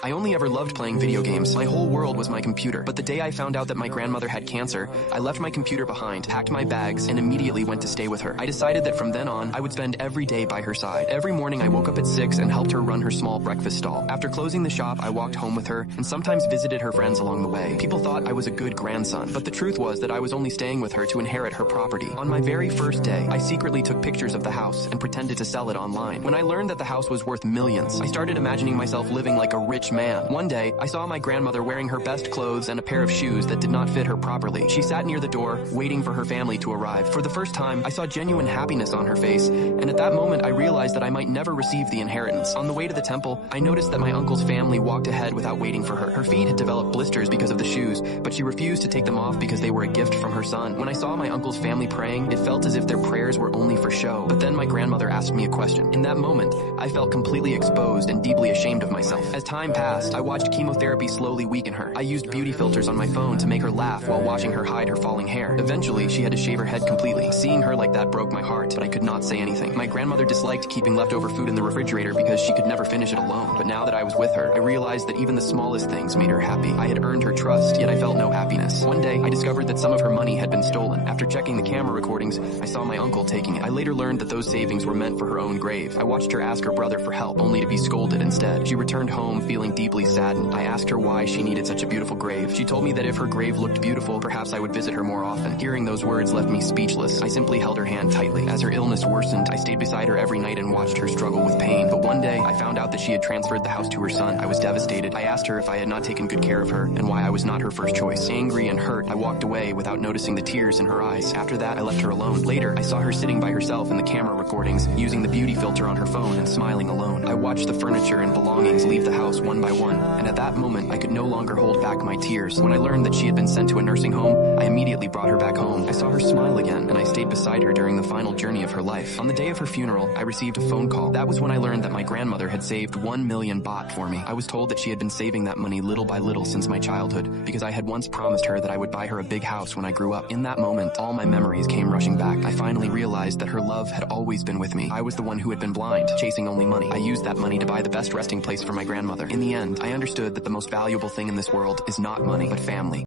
I only ever loved playing video games. My whole world was my computer. But the day I found out that my grandmother had cancer, I left my computer behind, packed my bags, and immediately went to stay with her. I decided that from then on, I would spend every day by her side. Every morning I woke up at 6 and helped her run her small breakfast stall. After closing the shop, I walked home with her and sometimes visited her friends along the way. People thought I was a good grandson, but the truth was that I was only staying with her to inherit her property. On my very first day, I secretly took pictures of the house and pretended to sell it online. When I learned that the house was worth millions, I started imagining myself living like a rich man. One day, I saw my grandmother wearing her best clothes and a pair of shoes that did not fit her properly. She sat near the door, waiting for her family to arrive. For the first time, I saw genuine happiness on her face, and at that moment, I realized that I might never receive the inheritance. On the way to the temple, I noticed that my uncle's family walked ahead without waiting for her. Her feet had developed blisters because of the shoes, but she refused to take them off because they were a gift from her son. When I saw my uncle's family praying, it felt as if their prayers were only for show. But then my grandmother asked me a question. In that moment, I felt completely exposed and deeply ashamed of myself. As time passed, I watched chemotherapy slowly weaken her. I used beauty filters on my phone to make her laugh while watching her hide her falling hair. Eventually, she had to shave her head completely. Seeing her like that broke my heart, but I could not say anything. My grandmother disliked keeping leftover food in the refrigerator because she could never finish it alone. But now that I was with her, I realized that even the smallest things made her happy. I had earned her trust, yet I felt no happiness. One day, I discovered that some of her money had been stolen. After checking the camera recordings, I saw my uncle taking it. I later learned that those savings were meant for her own grave. I watched her ask her brother for help, only to be scolded instead. She returned home feeling deeply saddened. I asked her why she needed such a beautiful grave. She told me that if her grave looked beautiful, perhaps I would visit her more often. Hearing those words left me speechless. I simply held her hand tightly. As her illness worsened, I stayed beside her every night and watched her struggle with pain. But one day, I found out that she had transferred the house to her son. I was devastated. I asked her if I had not taken good care of her and why I was not her first choice. Angry and hurt, I walked away without noticing the tears in her eyes. After that, I left her alone. Later, I saw her sitting by herself in the camera recordings, using the beauty filter on her phone and smiling alone. I watched the furniture and belongings leave the house one by one, and at that moment, I could no longer hold back my tears. When I learned that she had been sent to a nursing home, I immediately brought her back home. I saw her smile again, and I stayed beside her during the final journey of her life. On the day of her funeral, I received a phone call. That was when I learned that my grandmother had saved 1 million baht for me. I was told that she had been saving that money little by little since my childhood, because I had once promised her that I would buy her a big house when I grew up. In that moment, all my memories came rushing back. I finally realized that her love had always been with me. I was the one who had been blind, chasing only money. I used that money to buy the best resting place for my grandmother. In the end, I understood that the most valuable thing in this world is not money, but family.